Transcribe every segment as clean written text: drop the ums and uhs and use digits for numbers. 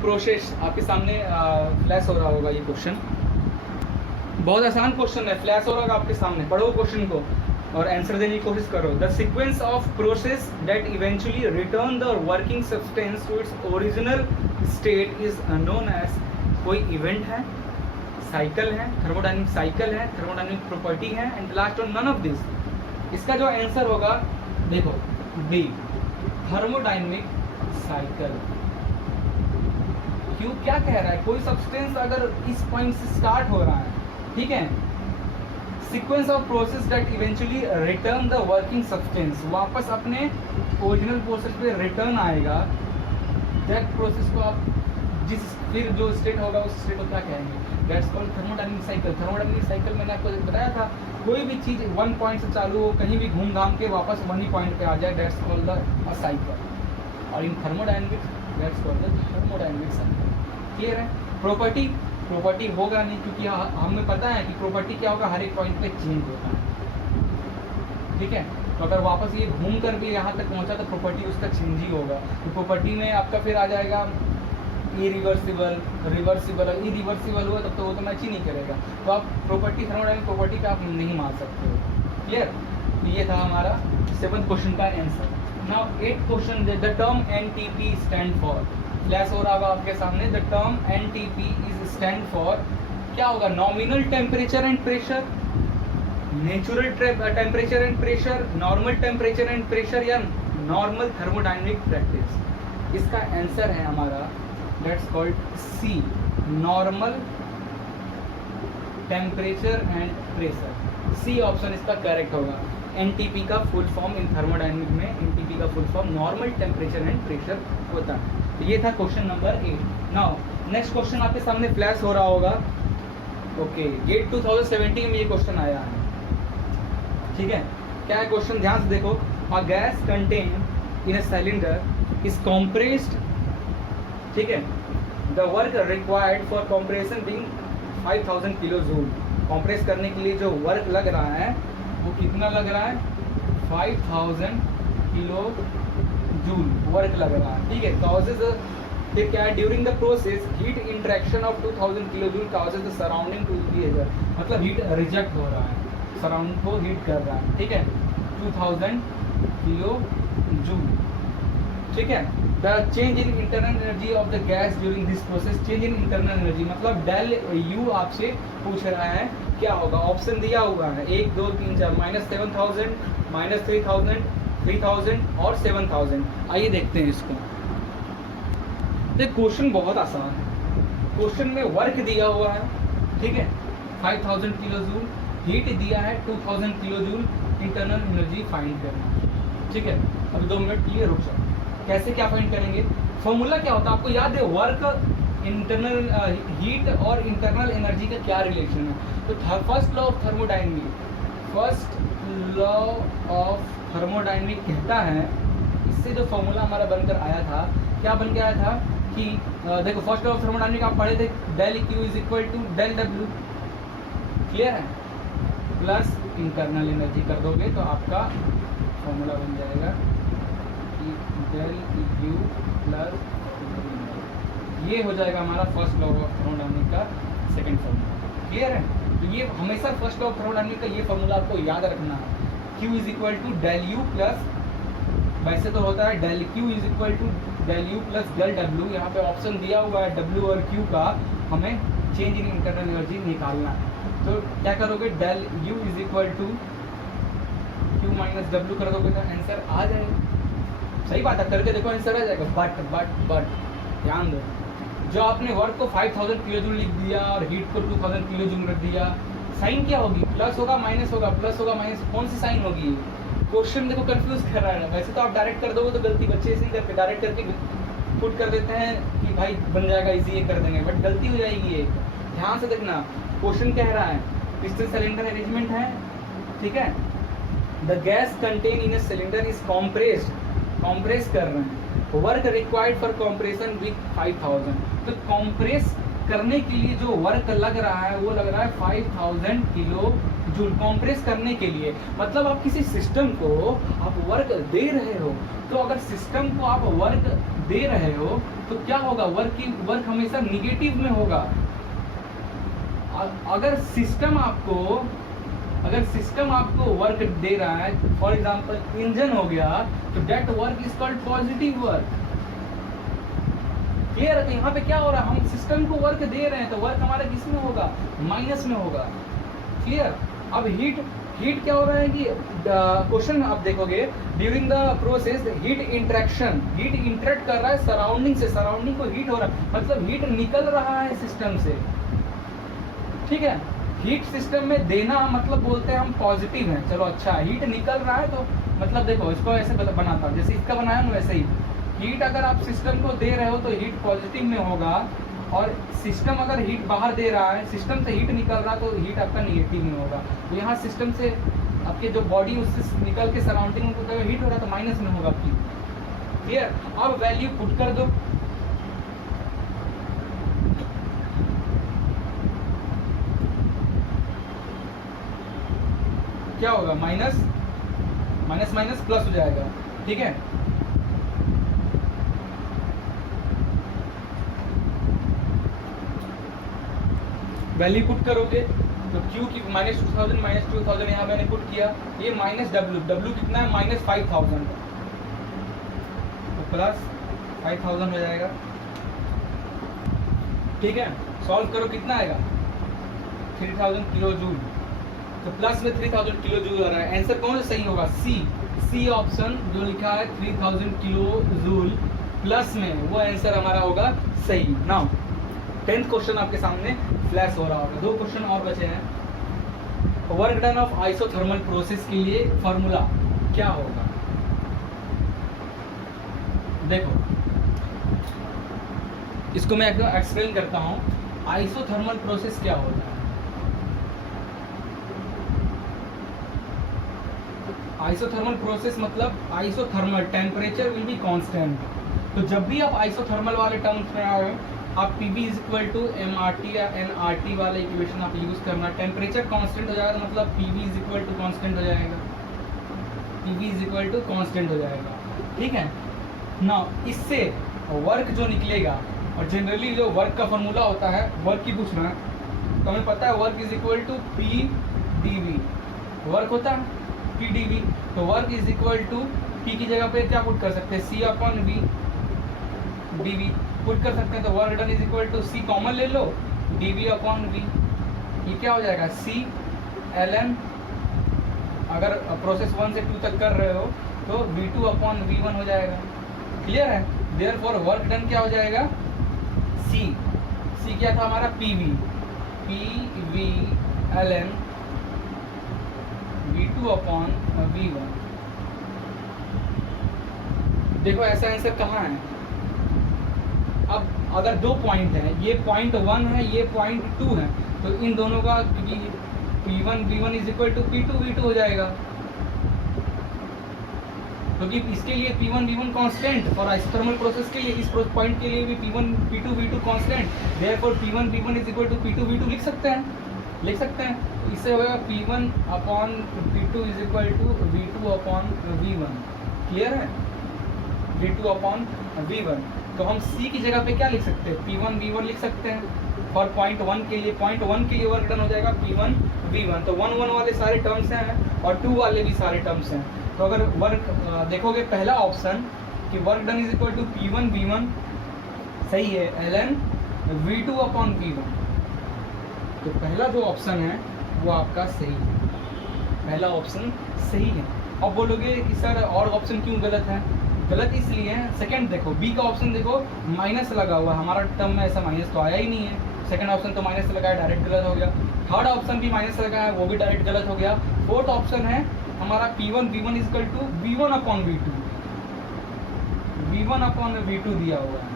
Process आपके सामने flash हो रहा होगा ये क्वेश्चन। बहुत आसान क्वेश्चन है, फ्लैश हो रहा होगा आपके सामने, पढ़ो क्वेश्चन को और आंसर देने की कोशिश करो। The sequence of process that eventually return the working substance to its original state is known as. कोई इवेंट है, साइकिल है, थर्मोडायनेमिक साइकिल है, थर्मोडायनेमिक प्रॉपर्टी है, and last one none of this. इसका जो आंसर होगा देखो बी, थर्मोडायनेमिक साइकिल। क्यों, क्या कह रहा है, कोई सब्सटेंस अगर इस पॉइंट से स्टार्ट हो रहा है, ठीक है, sequence of process that eventually return the working substance, वापस अपने ओरिजिनल प्रोसेस पे रिटर्न आएगा। दैट प्रोसेस को आप जिस फिर जो स्टेट होगा उस स्टेट को क्या कहेंगे, that's called thermodynamic cycle. Thermodynamic cycle मैंने आपको बताया था, कोई भी चीज़ वन पॉइंट से चालू हो, कहीं भी घूम घाम के वापस वन ही पॉइंट पे आ जाए, दैट्स कॉल्ड द साइकिल। और in thermodynamics that's called the thermodynamic cycle. Clear है। प्रॉपर्टी होगा नहीं, क्योंकि हमें पता है कि प्रॉपर्टी क्या होगा, हर एक पॉइंट पे चेंज होता है, ठीक है। तो अगर वापस ये घूम कर भी यहाँ तक पहुँचा तो प्रॉपर्टी उसका चेंज ही होगा। तो प्रॉपर्टी में आपका फिर आ जाएगा इरिवर्सिबल, रिवर्सिबल। और इरिवर्सिबल हुआ तब तो वो तो मैच ही नहीं करेगा। तो आप प्रॉपर्टी, थर्मोडायनेमिक प्रॉपर्टी पे आप नहीं मान सकते हो। क्लियर। ये था हमारा 7th क्वेश्चन का answer. Now 8th question, the term NTP stand for. Flash हो रहा होगा आपके सामने, the term NTP is stand for, क्या होगा, nominal temperature and pressure, natural temperature and pressure, normal temperature and pressure, या नॉर्मल थर्मोडायनेमिक प्रैक्टिस। इसका answer है हमारा that's called C, normal temperature and pressure. C option इसका correct होगा। NTP का full form in thermodynamic में NTP का full form normal temperature and pressure होता है। तो ये था question number 8। Now next question आपके सामने फ्लैश हो रहा होगा। ओके, गेट 2017 में ये क्वेश्चन आया है, ठीक है। क्या है क्वेश्चन, ध्यान से देखो। A gas contain in a cylinder is compressed, ठीक है, the work required for compression being 5000 kilo joule. Compress करने के लिए जो वर्क लग रहा है वो कितना लग रहा है, 5000 किलो जूल वर्क लग रहा है, ठीक है। कॉजेज, फिर क्या है, during the process heat interaction of 2000 kilo joule causes the surrounding to be eager, मतलब हीट रिजेक्ट हो रहा है, सराउंडिंग को हीट कर रहा है, ठीक है, 2000 किलो जूल, ठीक है। The change in internal energy of the gas during this process, change in internal energy मतलब डेल यू आपसे पूछ रहा है क्या होगा। ऑप्शन दिया हुआ है 1 2 3 4, -7000, -3000, 3000 और 7000। आइए देखते हैं इसको। तो क्वेश्चन बहुत आसान है। क्वेश्चन में वर्क दिया हुआ है, ठीक है, 5000 किलो जूल, हीट दिया है 2000 kilo joule, internal energy find करना, ठीक है। अभी 2 मिनट के लिए रुक जाओ। कैसे क्या फाइंड करेंगे, फॉर्मूला क्या होता है आपको याद है, वर्क, इंटरनल हीट और इंटरनल एनर्जी का क्या रिलेशन है। तो first law of thermodynamic, first law of thermodynamic कहता है, इससे जो फॉर्मूला हमारा बनकर आया था, क्या बन के आया था कि देखो फर्स्ट लॉ ऑफ थर्मोडायनेमिक आप पढ़े थे, del Q is equal to del W, clear है, प्लस इंटरनल एनर्जी कर दोगे तो आपका फॉर्मूला बन जाएगा कि डेल क्यू प्लस, ये हो जाएगा हमारा फर्स्ट लॉ ऑफ थर्मोडायनेमिक का सेकंड फॉर्मूला, क्लियर है। तो ये हमेशा फर्स्ट लॉ ऑफ थर्मोडायनेमिक का ये फॉर्मूला आपको याद रखना है, Q is equal to del U plus, वैसे तो होता है del Q is equal to del U plus del W. यहाँ पे ऑप्शन दिया हुआ है W और Q का, हमें चेंज इन इंटरनल एनर्जी निकालना है। तो क्या करोगे, del U is equal to Q minus W कर दोगे तो आंसर आ जाएगा। सही बात है, करके देखो आंसर आ जाएगा। बट ध्यान दो, जो आपने वर्क को 5000 किलो जूल लिख दिया और हीट को 2000 किलो जूल रख दिया, साइन क्या होगी, प्लस होगा माइनस होगा, प्लस होगा माइनस, कौन सी साइन होगी। क्वेश्चन देखो कंफ्यूज कर रहा है। वैसे तो आप डायरेक्ट कर दोगे तो गलती, बच्चे ऐसे ही करके डायरेक्ट करके पुट कर देते हैं कि भाई बन जाएगा इजी, ये कर देंगे, बट गलती हो जाएगी एक। ध्यान से देखना, क्वेश्चन कह रहा है पिस्टन सिलेंडर अरेंजमेंट है, ठीक है, the gas contain in a cylinder is compressed, compress कर रहे हैं, work required for compression with 5000। तो कॉम्प्रेस करने के लिए जो वर्क लग रहा है वो लग रहा है 5000 किलो जूल कंप्रेस करने के लिए। मतलब आप किसी सिस्टम को आप वर्क दे रहे हो, तो अगर सिस्टम को आप वर्क दे रहे हो तो क्या होगा, वर्क हमेशा निगेटिव में होगा। अगर सिस्टम आपको वर्क दे रहा है, फॉर एग्जांपल इंजन हो गया, तो that work is called positive work. Clear है? तो यहाँ पे क्या हो रहा है, हम सिस्टम को वर्क दे रहे हैं तो वर्क हमारा किस में होगा, माइनस में होगा। क्लियर? अब हीट क्या हो रहा है कि क्वेश्चन आप देखोगे, during the process heat interact कर रहा है सराउंडिंग से, सराउंडिंग को हीट हो रहा है, मतलब हीट निकल रहा है सिस्टम से। ठीक है, हीट सिस्टम में देना मतलब बोलते हैं हम पॉजिटिव है। चलो अच्छा, हीट निकल रहा है तो मतलब देखो इसको ऐसे बनाता हूँ, जैसे इसका बनाया ना वैसे ही। हीट अगर आप सिस्टम को दे रहे हो तो हीट पॉजिटिव में होगा, और सिस्टम अगर हीट बाहर दे रहा है, सिस्टम से हीट निकल रहा है तो हीट आपका निगेटिव में होगा। तो यहाँ सिस्टम से आपके जो बॉडी उससे निकल के सराउंडिंग को हीट हो रहा है तो माइनस में होगा आपकी। क्लियर? अब वैल्यू पुट कर दो, क्या होगा, माइनस प्लस हो जाएगा। ठीक है, वैल्यू पुट करोगे तो Q की -2000 यहाँ मैंने पुट किया, ये -W कितना है, -5000, तो प्लस 5000 हो जाएगा। ठीक है, सॉल्व करो कितना आएगा, 3000 किलो जूल, तो प्लस में 3000 किलो जूल आ रहा है। आंसर कौन सा सही होगा, सी ऑप्शन जो लिखा है 3000 किलो जूल प्लस में, वो आंसर हमारा होगा सही। नाउ 10th क्वेश्चन आपके सामने फ्लैश हो रहा होगा। 2 क्वेश्चन और बचे हैं। Work done of isothermal process के लिए फॉर्मूला क्या होगा, देखो इसको मैं एक्सप्लेन करता हूं। आइसोथर्मल प्रोसेस क्या होता है, आइसोथर्मल प्रोसेस मतलब isothermal temperature will be constant. तो जब भी आप आइसोथर्मल वाले टर्म्स में आए आप PV = mRT या nRT वाला इक्वेशन आप यूज करना। टेम्परेचर कांस्टेंट हो जाएगा मतलब PV = कांस्टेंट हो जाएगा, PV = कांस्टेंट हो जाएगा। ठीक है ना, इससे वर्क जो निकलेगा, और जनरली जो वर्क का फॉर्मूला होता है, वर्क की पूछना है तो हमें पता है वर्क = PdV, वर्क होता है PdV। तो वर्क = P की जगह पे क्या पुट कर सकते हैं, C/V dV पुट कर सकते हैं। तो वर्क डन = C कॉमन ले लो, dV/V, ये क्या हो जाएगा, C/ln, अगर प्रोसेस 1 से 2 तक कर रहे हो तो V2/V1 हो जाएगा। क्लियर है? देयरफॉर वर्क डन क्या हो जाएगा, C क्या था हमारा, PV ln V2/V1। देखो ऐसा आंसर कहाँ है। अब अगर 2 पॉइंट हैं, ये पॉइंट 1 है, ये पॉइंट 2 है, तो इन दोनों का P1/V1 = P2/V2 हो जाएगा, क्योंकि इसके लिए P1/V1 कांस्टेंट, और आइसोथर्मल प्रोसेस के लिए इस पॉइंट के लिए भी P2/V2 constant, therefore P1/V1 = P2/V2 लिख सकते हैं। तो इससे होगा P1/P2 = V2/V1। क्लियर है, V2/V1। तो हम C की जगह पे क्या लिख सकते हैं, P1/V1 लिख सकते हैं फॉर पॉइंट 1 के लिए। पॉइंट 1 के लिए वर्क डन हो जाएगा P1/V1। तो 1 वाले सारे टर्म्स हैं और 2 वाले भी सारे टर्म्स हैं। तो अगर वर्क देखोगे पहला ऑप्शन कि वर्क डन = P1/V1 सही है, ln V2/V1, तो पहला जो ऑप्शन है वो आपका सही है, पहला ऑप्शन सही है। अब बोलोगे कि सर और ऑप्शन क्यों गलत है, गलत इसलिए है, सेकंड देखो, बी का ऑप्शन देखो माइनस लगा हुआ है, हमारा टर्म में ऐसा माइनस तो आया ही नहीं है। सेकंड ऑप्शन तो माइनस लगा है, डायरेक्ट गलत हो गया। थर्ड ऑप्शन भी माइनस लगा है, वो भी डायरेक्ट गलत हो गया। फोर्थ ऑप्शन है हमारा P1/V1 = V1/V2, V1/V2 दिया हुआ है,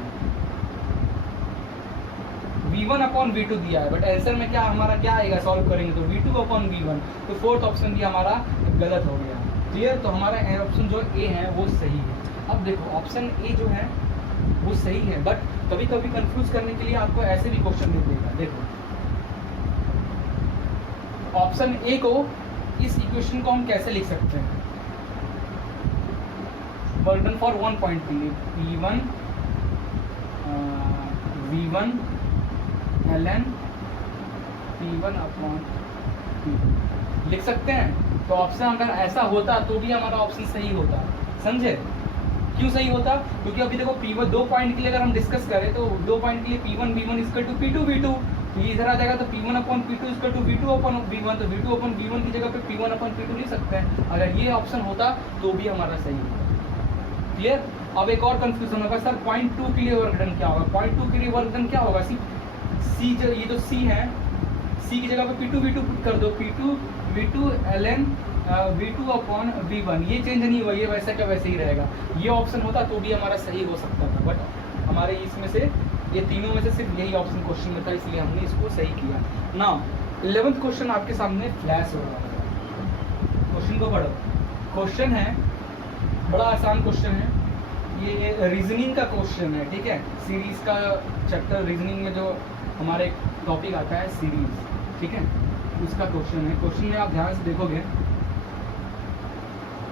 V1/V2 दिया है, बट आंसर में क्या हमारा क्या आएगा, सॉल्व करेंगे तो V2/V1। तो फोर्थ ऑप्शन भी हमारा गलत हो गया। क्लियर? तो हमारा ऑप्शन जो ए है वो सही है। अब देखो ऑप्शन ए जो है वो सही है, बट कभी कभी कंफ्यूज करने के लिए आपको ऐसे भी क्वेश्चन दे देगा। देखो ऑप्शन ए को, इस इक्वेशन को हम कैसे लिख सकते हैं? Work done for one point के लिए P1 V1 ln P1 upon P2 लिख सकते हैं। तो ऑप्शन अगर ऐसा होता तो भी हमारा ऑप्शन सही होता, समझे? क्यों सही होता? क्योंकि अभी देखो P1 2 पॉइंट के लिए अगर हम डिस्कस करें तो 2 पॉइंट के लिए P1 V1 equal to P2 V2, तो ये इधर आ जाएगा तो P1 upon P2 equal to V2 upon V1, तो V2 अपॉन V1 की जगह पे P1 अपॉन P2 लिख सकते हैं। अगर ये ऑप्शन होता तो भी हमारा सही होता। क्लियर? अब एक और कंफ्यूजन होगा, सर पॉइंट 2 के लिए वर्क डन क्या होगा? पॉइंट 2 के लिए वर्क डन क्या होगा? सी ये जो सी है, सी की जगह पे P2 V2 पुट कर दो, P2 V2 ln V2 upon V1, ये चेंज नहीं हुआ, ये वैसा का वैसे ही रहेगा। ये ऑप्शन होता तो भी हमारा सही हो सकता था, बट हमारे इसमें से ये तीनों में से सिर्फ यही ऑप्शन क्वेश्चन में था, इसलिए हमने इसको सही किया। नाउ 11th क्वेश्चन आपके सामने फ्लैश हो रहा है, क्वेश्चन को पढ़ो। क्वेश्चन है बड़ा आसान क्वेश्चन है, ये रीजनिंग का क्वेश्चन है, ठीक है? सीरीज का चैप्टर रीजनिंग में जो हमारे टॉपिक आता है सीरीज, ठीक है, उसका क्वेश्चन है। क्वेश्चन में आप ध्यान से देखोगे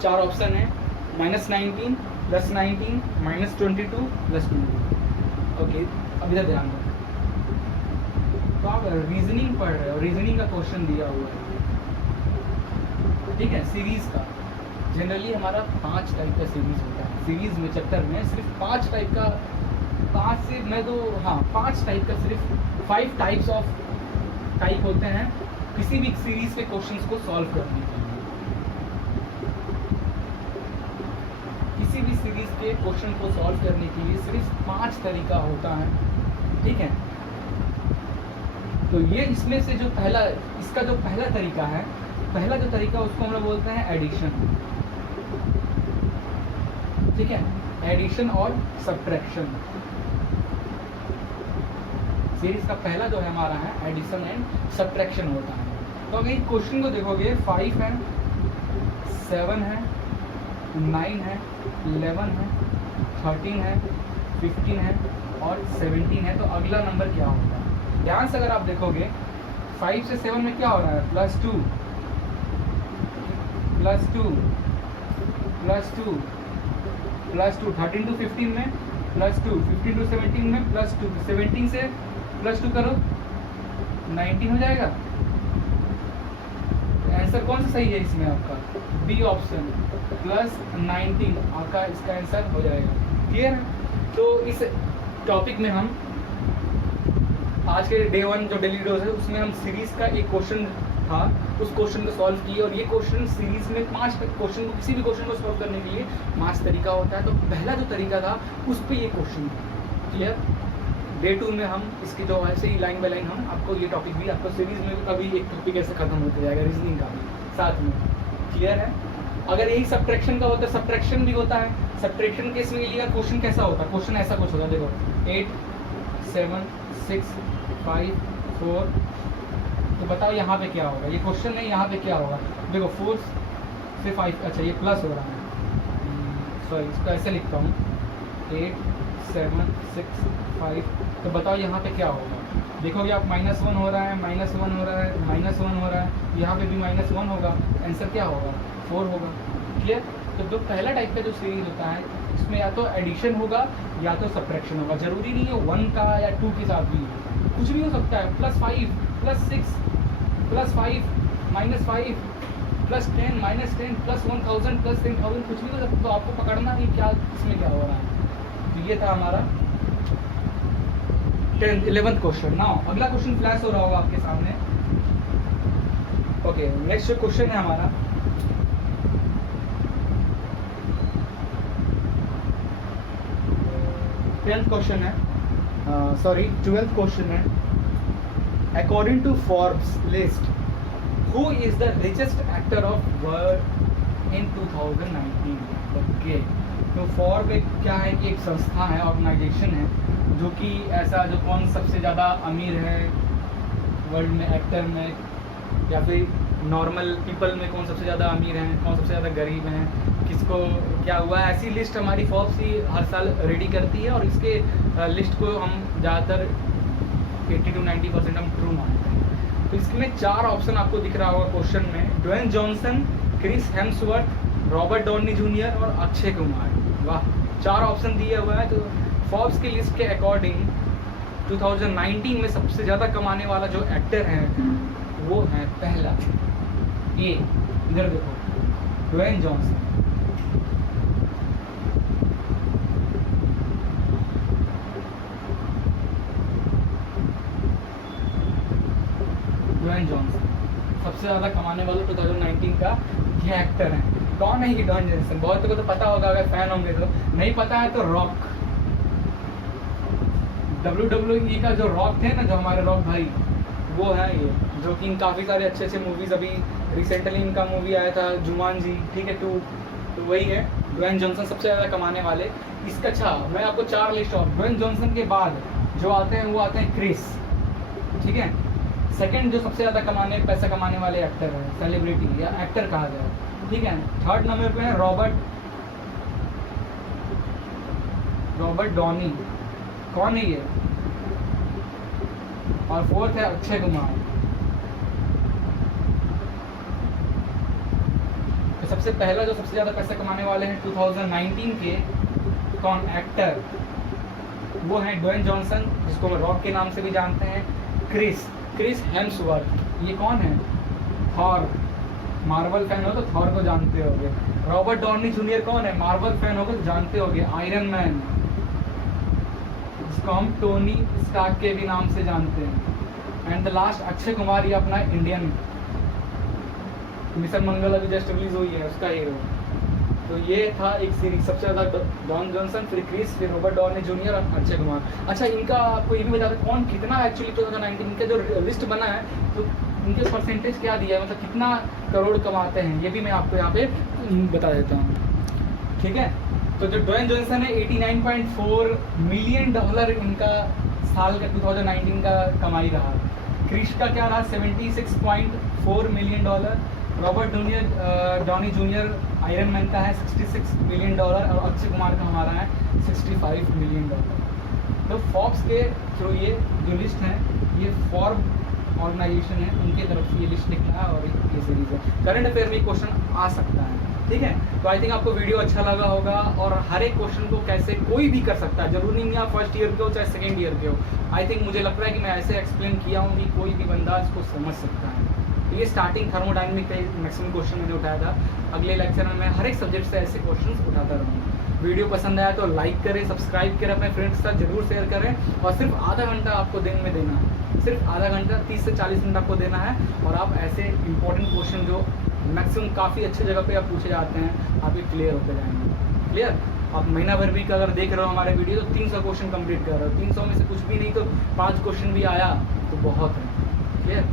4 ऑप्शन है, -19 +19 -22 +22। ओके, अब इधर ध्यान दो। तो आप रीजनिंग पढ़ रहे हो, रीजनिंग का क्वेश्चन दिया हुआ है, ठीक है? सीरीज का जनरली हमारा 5 टाइप का सीरीज होता है। सीरीज में चैप्टर में सिर्फ 5 टाइप का, 5 से मैं तो हाँ 5 टाइप का, सिर्फ 5 टाइप्स ऑफ टाइप होते हैं किसी भी सीरीज के क्वेश्चंस को सॉल्व करने के लिए। किसी भी सीरीज के क्वेश्चन को सॉल्व करने के लिए सिर्फ 5 तरीका होता है, ठीक है? तो ये इसमें से जो पहला, इसका जो पहला तरीका है, पहला जो तरीका उसको हम लोग बोलते हैं एडिशन, ठीक है? एडिशन और सब्ट्रैक्शन। सीरीज का पहला जो है हमारा है एडिशन एंड सब्ट्रैक्शन होता है। तो अगर इस क्वेश्चन को देखोगे 5 है, 7 है, 9 है, 11 है, 13 है, 15 है और 17 है, तो अगला नंबर क्या होगा? ध्यान से अगर आप देखोगे 5 से 7 में क्या हो रहा है? +2 +2 +2 +2, 13 to 15 में +2, 15 to 17 में +2, 17 से +2 करो 19 हो जाएगा। आंसर कौन सा सही है इसमें आपका? बी ऑप्शन +19 आपका इसका आंसर हो जाएगा। क्लियर है? तो इस टॉपिक में हम आज के डे 1 जो डेली डोज है उसमें हम सीरीज का एक क्वेश्चन था, उस क्वेश्चन को सॉल्व किए। और ये क्वेश्चन सीरीज में 5 क्वेश्चन को, किसी भी क्वेश्चन को सॉल्व करने के लिए 5 तरीका होता है। तो पहला जो तरीका था उस पर ये क्वेश्चन था। क्लियर? डे 2 में हम इसकी जो ऐसे ही लाइन बाय लाइन हम आपको ये टॉपिक भी, आपको सीरीज में भी कभी एक टॉपिक ऐसे खत्म होते जाएगा, रीजनिंग का भी साथ में। क्लियर है? अगर यही सब्ट्रैक्शन का होता है, सब्ट्रैक्शन भी होता है। सब्ट्रैक्शन केस में लिया क्वेश्चन कैसा होता है? क्वेश्चन ऐसा कुछ होता है, देखो 8 7 6 5 4, तो बताओ यहाँ पे क्या होगा? ये क्वेश्चन है, यहाँ पे क्या होगा? देखो 4 से 5, अच्छा ये प्लस हो रहा है, सॉरी इसको ऐसे लिखता हूँ 8 7 6 5, तो बताओ यहाँ पे क्या होगा? देखोगे आप -1 हो रहा है, -1 हो रहा है, -1 हो रहा है, यहाँ पे भी -1 होगा, आंसर क्या होगा? 4 होगा। क्लियर? तो जो पहला टाइप का जो सीरीज होता है इसमें या तो एडिशन होगा या तो सब्ट्रैक्शन होगा। जरूरी नहीं है 1 का या 2 के साथ भी, कुछ भी हो सकता है। +5 +6 +5 -5 +10 -10 +1000 +10,000, कुछ भी हो सकता है। तो आपको पकड़ना है क्या इसमें क्या हो रहा है। तो ये था हमारा 11th क्वेश्चन। नाउ अगला क्वेश्चन फ्लैश हो रहा होगा आपके सामने। ओके, नेक्स्ट जो क्वेश्चन है हमारा, टेंथ क्वेश्चन है, सॉरी 12th क्वेश्चन है। According to Forbes list, who is the richest actor of world in 2019? Okay, तो फोर्ब एक क्या है कि एक संस्था है, ऑर्गेनाइजेशन है, जो कि ऐसा जो कौन सबसे ज़्यादा अमीर है वर्ल्ड में, एक्टर में या फिर नॉर्मल पीपल में कौन सबसे ज़्यादा अमीर हैं, कौन सबसे ज़्यादा गरीब हैं, किसको क्या हुआ है, ऐसी लिस्ट हमारी फोर्ब्स ही हर साल रेडी करती है। और इसके लिस्ट को हम ज़्यादातर 80 to 90% हम ट्रू मानते हैं। तो इसमें 4 ऑप्शन आपको दिख रहा होगा क्वेश्चन में, Dwayne Johnson, Chris Hemsworth, Robert Downey junior और अक्षय कुमार। वाह, 4 ऑप्शन दिए हुए हैं। तो फोर्ब्स की लिस्ट के अकॉर्डिंग 2019 में सबसे ज़्यादा कमाने वाला जो एक्टर है वो है पहला ए, इधर देखो, ड्वेन जॉनसन। ड्वेन जॉनसन सबसे ज़्यादा कमाने वाला 2019 का ये एक्टर है। कौन है ये ड्वेन जॉनसन? बहुत को तो पता होगा, अगर फैन होंगे तो। नहीं पता है तो रॉक, WWE का जो रॉक थे ना, जो हमारे रॉक भाई, वो है ये, जो कि काफ़ी सारे अच्छे अच्छे मूवीज़, अभी रिसेंटली इनका मूवी आया था जुमानजी, ठीक है, 2, तो वही है ड्वेन जॉनसन सबसे ज़्यादा कमाने वाले। इसका अच्छा मैं आपको 4 लिस्ट और ड्वेन जॉनसन के बाद जो आते हैं वो आते हैं क्रिस, ठीक है। सेकंड जो सबसे ज़्यादा पैसा कमाने वाले एक्टर है, सेलिब्रिटी या एक्टर कहा जाए, ठीक है। थर्ड नंबर पे है रॉबर्ट डॉनी, कौन है ये? और फोर्थ है अक्षय कुमार। तो सबसे पहला जो सबसे ज़्यादा पैसा कमाने वाले हैं 2019 के कौन एक्टर, वो है ड्वेन जॉनसन, जिसको हम रॉक के नाम से भी जानते हैं। क्रिस हेम्सवर्थ, ये कौन है? थॉर, मार्वल फैन हो तो थॉर को जानते होगे। रॉबर्ट डॉनी जूनियर कौन है? मार्वल फैन हो तो जानते होगे, आयरन मैन, जिसको हम टोनी स्टार्क के भी नाम से जानते हैं। And the last Akshay Kumar, ये अपना इंडियन मिशन मंगल अभी जस्ट रिलीज हुई है, उसका हीरो। तो ये था एक सीरीज, सबसे ज़्यादा ड्वेन जॉनसन, फिर क्रिस, फिर रॉबर्ट डॉनी जूनियर और अक्षय कुमार। अच्छा, इनका आपको ये भी बता दें कौन कितना एक्चुअली 2019 इनका जो लिस्ट बना है, तो इनके परसेंटेज क्या दिया है, मतलब कितना करोड़ कमाते हैं, ये भी मैं आपको यहाँ पे बता देता हूँ, ठीक है। तो जो ड्वेन जॉनसन है 89.4 मिलियन डॉलर इनका साल का 2019 का कमाई रहा। क्रिस का क्या रहा? 76.4 million dollar. Robert Downey junior iron man का है 66 मिलियन डॉलर, और अक्षय कुमार का हमारा है 65 मिलियन डॉलर। तो फोर्ब्स के थ्रू ये जो लिस्ट है, ये फोर्ब ऑर्गेनाइजेशन है, उनके तरफ से ये लिस्ट निकला है और ये सीरीज़ है। करंट अफेयर में क्वेश्चन आ सकता है, ठीक है। तो आई थिंक आपको वीडियो अच्छा लगा होगा, और हर एक क्वेश्चन को कैसे कोई भी कर सकता है, जरूरी नहीं आप फर्स्ट ईयर के हो चाहे सेकेंड ईयर के हो। आई थिंक मुझे लगता है कि मैं ऐसे एक्सप्लेन किया हूँ कि कोई भी बंदा इसको समझ सकता है। तो ये स्टार्टिंग थर्मोडायनेमिक का मैक्सिमम क्वेश्चन मैंने उठाया था। अगले लेक्चर में मैं हर एक सब्जेक्ट से ऐसे क्वेश्चन उठाता रहूँगा। वीडियो पसंद आया तो लाइक करें, सब्सक्राइब करें, अपने फ्रेंड्स के साथ जरूर शेयर करें। और सिर्फ आधा घंटा आपको दिन में देना है, सिर्फ आधा घंटा, 30 से 40 मिनट आपको देना है, और आप ऐसे इंपॉर्टेंट क्वेश्चन जो मैक्सिमम काफ़ी अच्छे जगह पे आप पूछे जाते हैं, आप ये क्लियर होते जाएंगे। क्लियर? आप महीना भर भी अगर देख रहे हो हमारे वीडियो तो 300 क्वेश्चन कंप्लीट कर रहे हो, 300 में से कुछ भी नहीं तो 5 क्वेश्चन भी आया तो बहुत है। क्लियर?